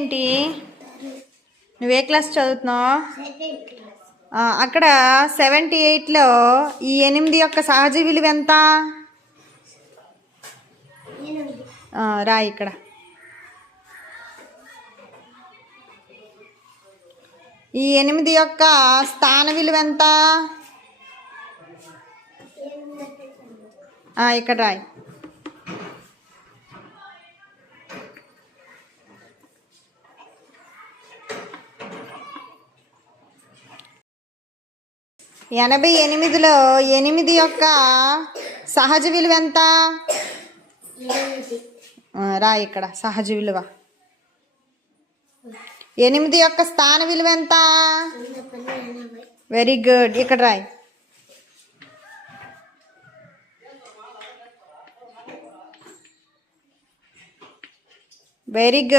ఏంటి నువ్వే క్లాస్ చదువుతున్నావు? అక్కడ 78లో ఈ 8 యొక్క సహజ విలువ ఎంత? రా ఇక్కడ. ఈ 8 యొక్క స్థాన విలువ ఎంత? ఇక్కడ రాయి. ఎనభై 8లో 8 యొక్క సహజ విలువ ఎంత? రా ఇక్కడ సహజ విలువ. 8 యొక్క స్థాన విలువ ఎంత? Very good. ఇక్కడ రాయి. Very good.